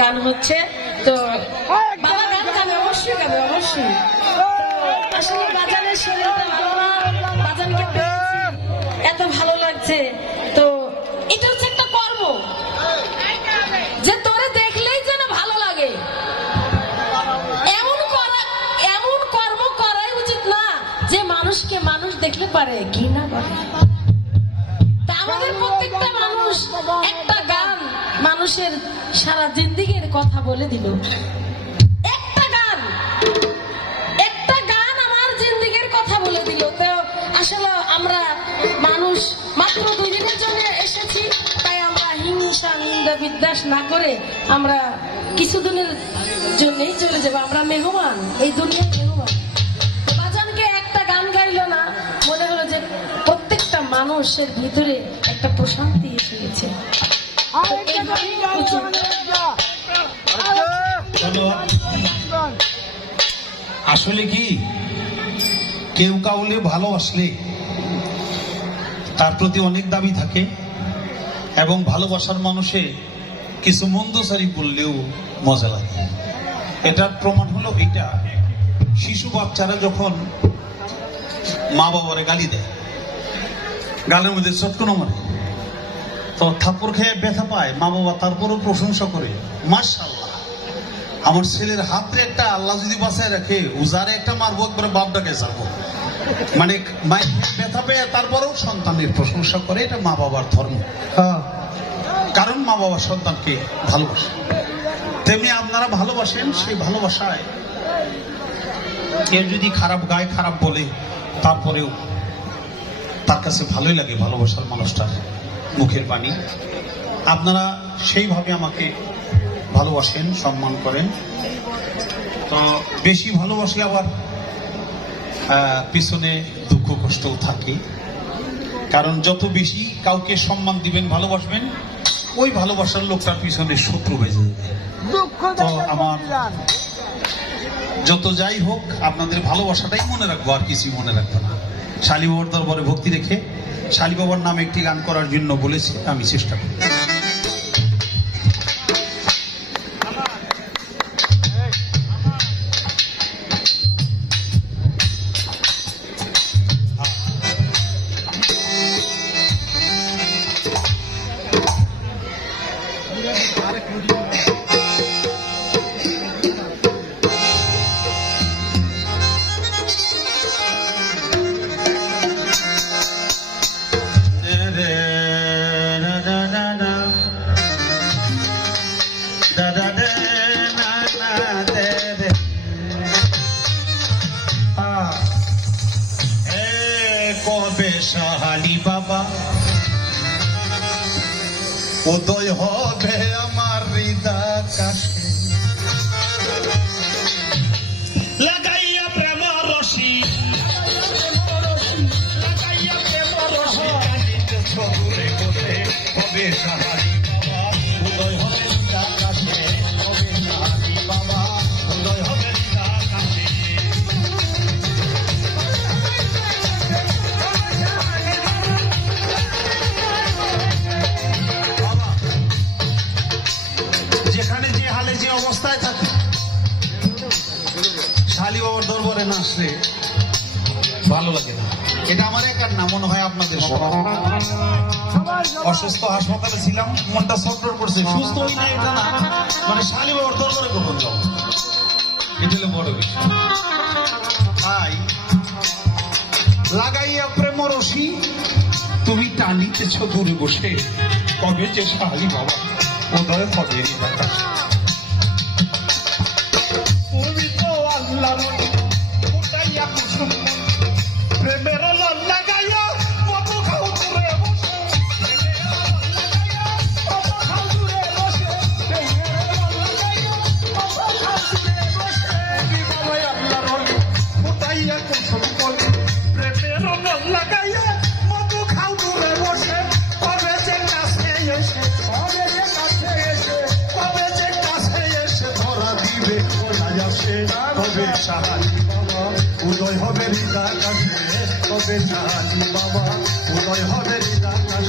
গান হচ্ছে। তো বাবা গান গাবে, অবশ্যই গাবে, অবশ্যই। আসলে বাজানের না বাজানকে এত ভালো লাগছে। তো এটা হচ্ছে একটা কর্ম। যে তোরে দেখলেই যেন ভালো লাগে। এমন করা, এমন কর্ম করাই উচিত না যে মানুষকে মানুষ দেখলে পারে, ঘৃণা করে। মানুষের সারা জিন্দিগির কথা বলে দিল। একটা গান একটা গান আমার জিন্দিগির কথা বলে দিল। তো আসলে আমরা মানুষ মাত্র দুই দিনের জন্য এসেছি, তাই আমরা হিংসা, নিন্দা, বিদ্বেষ না করে আমরা কিছুদিনের জন্যই চলে যাব। আমরা মেহমান, এই দুনিয়ার মেহমান। বাজানকে একটা গান গাইলো না, মনে হলো যে প্রত্যেকটা মানুষের ভিতরে একটা প্রশান্তি এসে গেছে। আসলে কি? কেউ কাউলে ভালোবাসলে তার প্রতি অনেক দাবি থাকে এবং ভালোবাসার মানুষে কিছু মন্দসারি বললেও মজা লাগে। এটার প্রমাণ হলো এটা। শিশু বাচ্চারা যখন মা বাবারে গালি দেয়, গালের মধ্যে চটকনো মারে তো থাপ্পড় খেয়ে ব্যথা পায় মা বাবা তারপরও প্রশংসা করে। মার্শাল্লাহ আমার ছেলের হাতে একটা আল্লাহ যদি বাসায় রাখে উজারে একটা মারবো একবারে বাপটাকে যাব। মানে ব্যথা পেয়ে তারপরেও সন্তানের প্রশংসা করে এটা মা বাবার ধর্ম। কারণ মা বাবা সন্তানকে ভালোবাসে। তেমনি আপনারা ভালোবাসেন সেই ভালোবাসায়। কেউ যদি খারাপ গায়ে খারাপ বলে তারপরেও তার কাছে ভালোই লাগে ভালোবাসার মানুষটার। মুখের বাণী। আপনারা সেইভাবে আমাকে ভালোবাসেন সম্মান করেন। তো বেশি ভালোবাসলে আবার পিছনে দুঃখ কষ্টও থাকে। কারণ যত বেশি কাউকে সম্মান দিবেন ভালোবাসবেন ওই ভালোবাসার লোকটার পিছনে শত্রু বেজে তো আমার যত যাই হোক আপনাদের ভালোবাসাটাই মনে রাখব আর কিছুই মনে রাখব না। শালী বাবার দরবারে ভক্তি রেখে শালী বাবার নামে একটি গান করার জন্য বলেছি আমি চেষ্টা করি বাবা। উদয় হবে আমার হৃদয় কাছে না আসলে ভালো লাগে না। এটা আমার একার না, মনে হয় আপনাদের অসুস্থ হাসপাতালে ছিলাম, মনটা সফটর করছে। সুস্থ হই না এটা না। মানে শালি বাবার দরবারে কখন যাও এটা হলো বড় বিষয়। তাই লাগাইয়া প্রেম রশি, তুমি টানিতেছ দূরে বসে। কবে যে শালি বাবা উদয় হবে হৃদয় আকাশে তবে জানি বাবা উদয় হবে আকাশ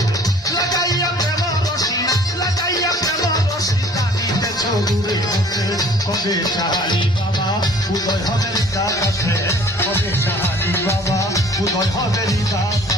লাগাইয়া প্রেম রসি লাগাইয়া প্রেম রসি জানিতে চৌধুরী হতে কবে জানি বাবা উদয় হবে আকাশে কবে জানি বাবা উদয় হবে আকাশ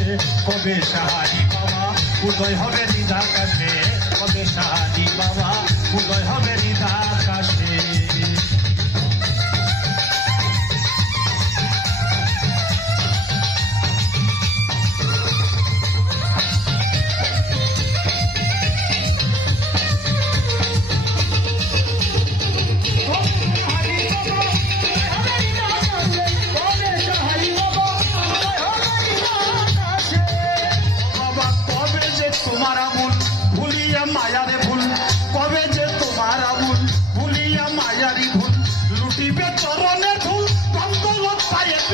কাছে কবে সাহারি বাবা উদয় হবে নিধার কাছে। কবে সাহারি বাবা উদয় হবে নিধার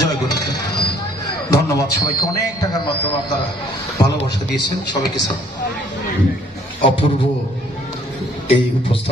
জয় ধন্যবাদ সবাইকে। অনেক টাকার মাধ্যমে আপনারা ভালোবাসা দিয়েছেন। সবাইকে অপূর্ব এই উপস্থাপন